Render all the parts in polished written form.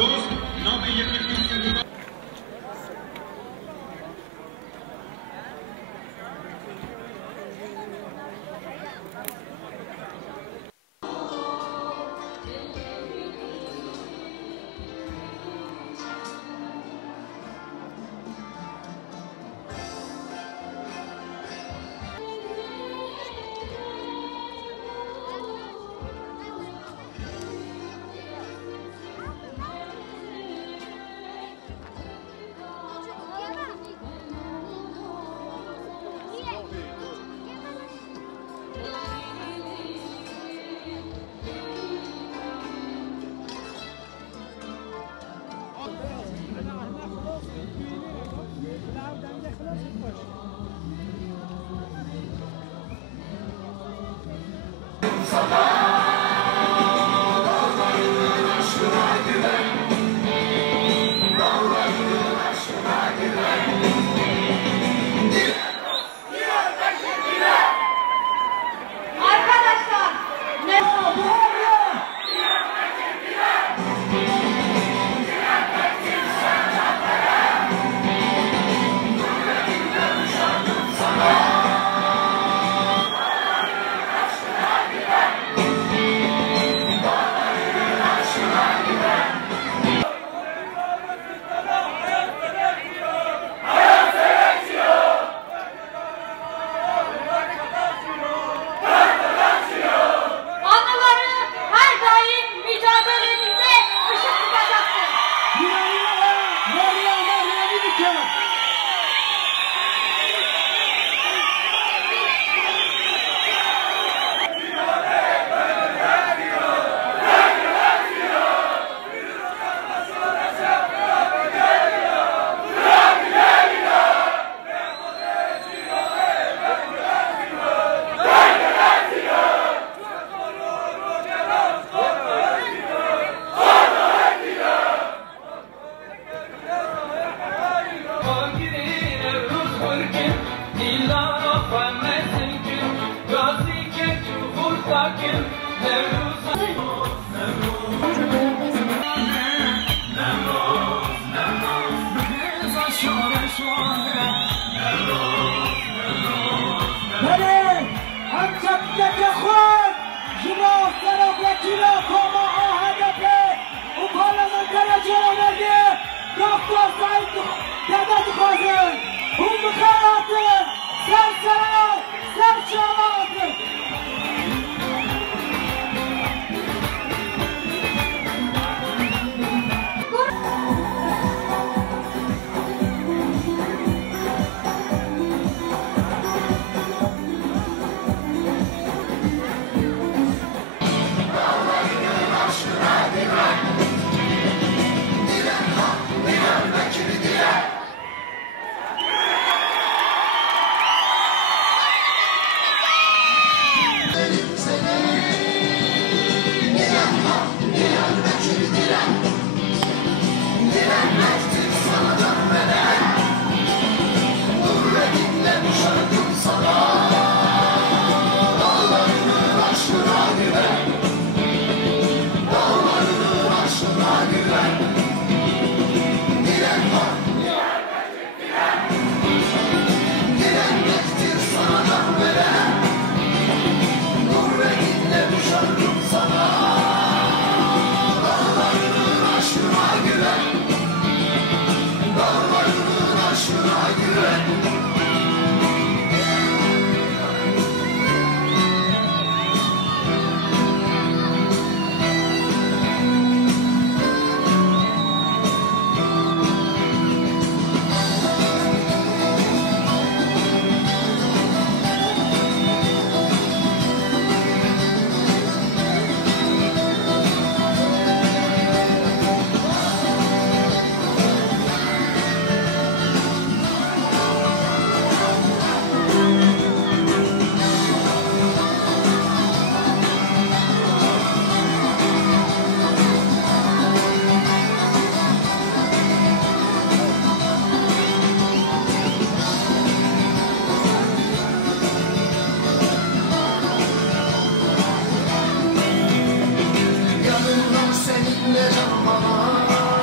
Los 9:15. Seninle can bana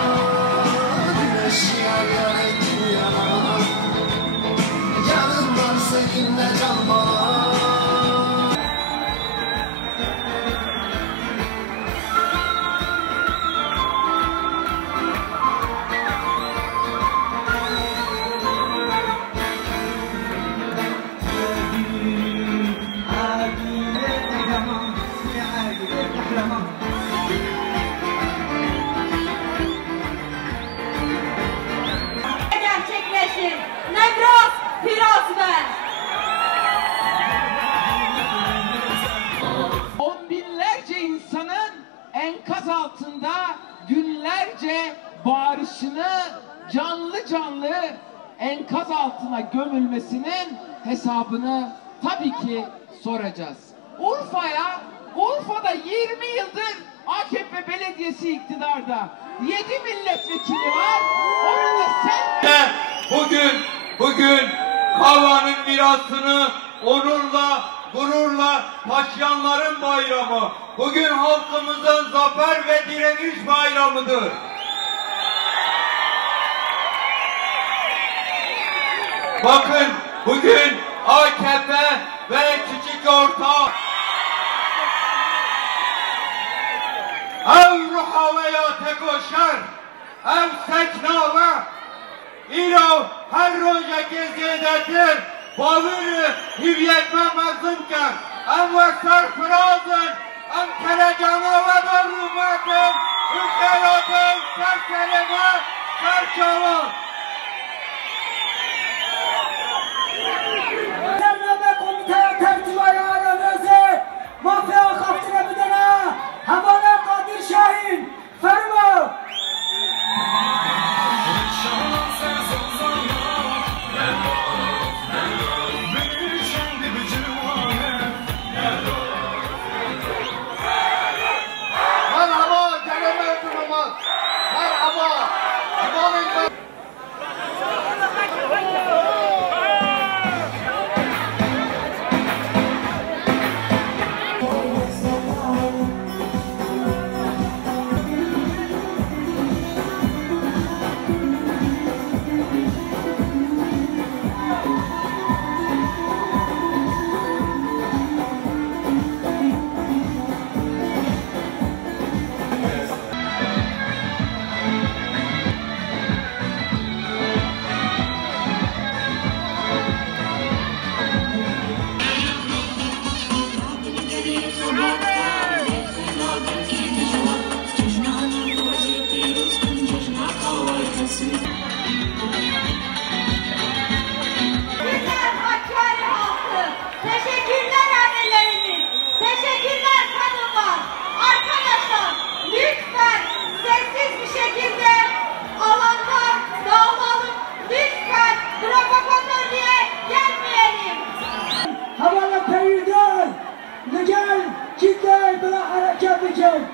binlerce bağırışını canlı canlı enkaz altına gömülmesinin hesabını tabii ki soracağız. Urfa'da 20 yıldır AKP belediyesi iktidarda. 7 milletvekili var. Orada sen... Bugün Kava'nın mirasını onurla, gururla taşıyanların bayramı. Bugün halkımızın zafer ve direniş bayramıdır. Bakın bugün AKP ve küçük ortağı ev ruha veya tekoşer ev seknave İlo her roja geziyededir Bavırı hüviyetme mezunken em ve serfrazın em telecana ve darrumatın ülkelatın serselime serçavan Sername komiteye tertibaya aranızı mafya kaptına müdene Havana Kadir Şahin Fermo Merhaba kelime durumaz merhaba İmam Teşekkürler Hakkari halkı. Teşekkürler annelerimiz. Teşekkürler kadınlar. Arkadaşlar lütfen sessiz bir şekilde alanda dağılalım. Lütfen provokatör diye gelmeyelim. Havana Periden Nigel Kitle Bela Hareket Biçim